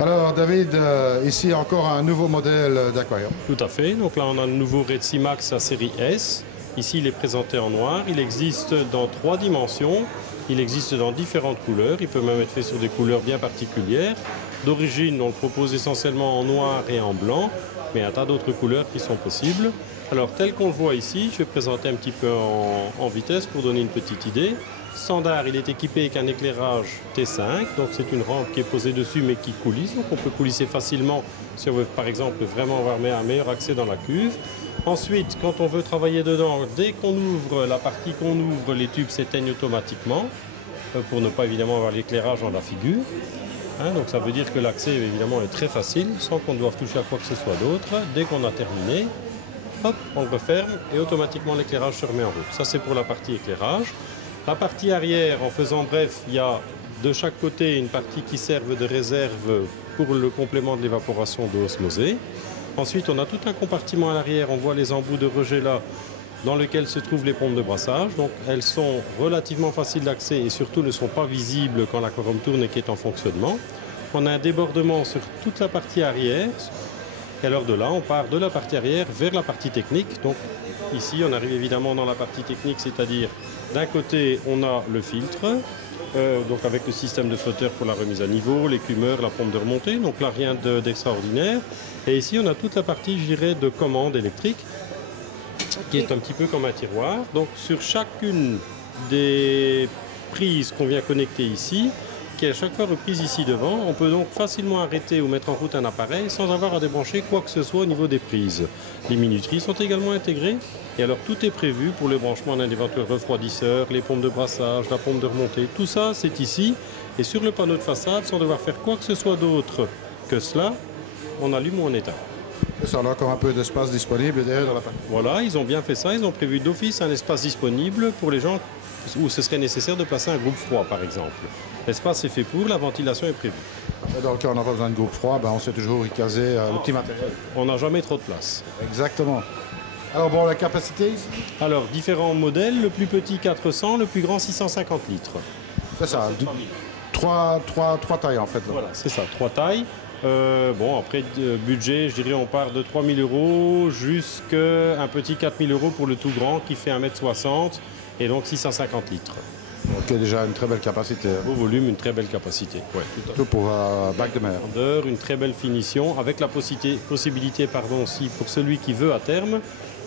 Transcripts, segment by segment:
Alors David, ici encore un nouveau modèle d'aquarium. Tout à fait. Donc là, on a le nouveau Red Sea Max à série S. Ici, il est présenté en noir. Il existe dans 3 dimensions. Il existe dans différentes couleurs. Il peut même être fait sur des couleurs bien particulières. D'origine, on le propose essentiellement en noir et en blanc, mais un tas d'autres couleurs qui sont possibles. Alors, tel qu'on le voit ici, je vais présenter un petit peu en vitesse pour donner une petite idée. Standard, il est équipé avec un éclairage T5, donc c'est une rampe qui est posée dessus mais qui coulisse, donc on peut coulisser facilement si on veut par exemple vraiment avoir un meilleur accès dans la cuve. Ensuite, quand on veut travailler dedans, dès qu'on ouvre la partie qu'on ouvre, les tubes s'éteignent automatiquement pour ne pas évidemment avoir l'éclairage dans la figure. Donc ça veut dire que l'accès évidemment est très facile sans qu'on doive toucher à quoi que ce soit d'autre. Dès qu'on a terminé, hop, on le referme et automatiquement l'éclairage se remet en route. Ça c'est pour la partie éclairage. La partie arrière, en faisant bref, il y a de chaque côté une partie qui serve de réserve pour le complément de l'évaporation d'eau osmosée. Ensuite, on a tout un compartiment à l'arrière, on voit les embouts de rejet là, dans lequel se trouvent les pompes de brassage. Donc elles sont relativement faciles d'accès et surtout ne sont pas visibles quand l'aquarium tourne et qui est en fonctionnement. On a un débordement sur toute la partie arrière. Et alors de là, on part de la partie arrière vers la partie technique. Donc ici, on arrive évidemment dans la partie technique, c'est-à-dire d'un côté, on a le filtre, donc avec le système de flotteur pour la remise à niveau, l'écumeur, la pompe de remontée, donc là rien d'extraordinaire. Et ici, on a toute la partie, je dirais, de commande électrique, qui est un petit peu comme un tiroir. Donc sur chacune des prises qu'on vient connecter ici, qui est à chaque fois reprise ici devant, on peut donc facilement arrêter ou mettre en route un appareil sans avoir à débrancher quoi que ce soit au niveau des prises. Les minuteries sont également intégrées et alors tout est prévu pour le branchement d'un éventuel refroidisseur, les pompes de brassage, la pompe de remontée, tout ça c'est ici et sur le panneau de façade sans devoir faire quoi que ce soit d'autre que cela, on allume ou on éteint. Ça a encore un peu d'espace disponible derrière dans la partie. Voilà, ils ont bien fait ça, ils ont prévu d'office un espace disponible pour les gens où ce serait nécessaire de placer un groupe froid par exemple. L'espace est fait pour, la ventilation est prévue. Et dans le cas où on n'a pas besoin de groupe froid, on sait toujours y caser le petit matériel. On n'a jamais trop de place. Exactement. Alors bon, la capacité ici? Alors, différents modèles, le plus petit 400, le plus grand 650 litres. C'est ça, trois tailles en fait. Là. Voilà, c'est ça, 3 tailles. Bon, après, budget, je dirais on part de 3 000 € jusqu'à un petit 4 000 € pour le tout grand qui fait 1,60 m et donc 650 litres. Ok, déjà une très belle capacité. Beau volume, une très belle capacité. Ouais, tout pour bac de mer. Une très belle finition avec la possibilité aussi pour celui qui veut à terme.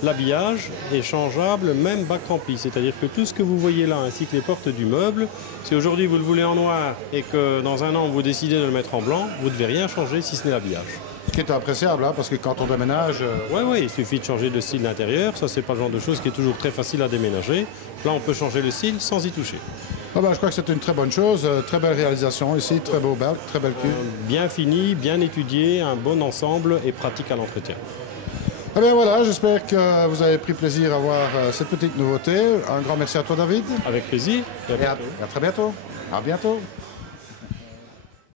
L'habillage est changeable, même bac rempli. C'est-à-dire que tout ce que vous voyez là, ainsi que les portes du meuble, si aujourd'hui vous le voulez en noir et que dans un an vous décidez de le mettre en blanc, vous ne devez rien changer si ce n'est l'habillage. Ce qui est appréciable, parce que quand on déménage... Oui, il suffit de changer de style d'intérieur. Ça, c'est pas le genre de chose qui est toujours très facile à déménager. Là, on peut changer le style sans y toucher. Je crois que c'est une très bonne chose. Très belle réalisation ici, très beau bac, très belle cuve. Bien fini, bien étudié, un bon ensemble et pratique à l'entretien. Eh bien voilà, j'espère que vous avez pris plaisir à voir cette petite nouveauté. Un grand merci à toi, David. Avec plaisir. Et à très bientôt. À bientôt.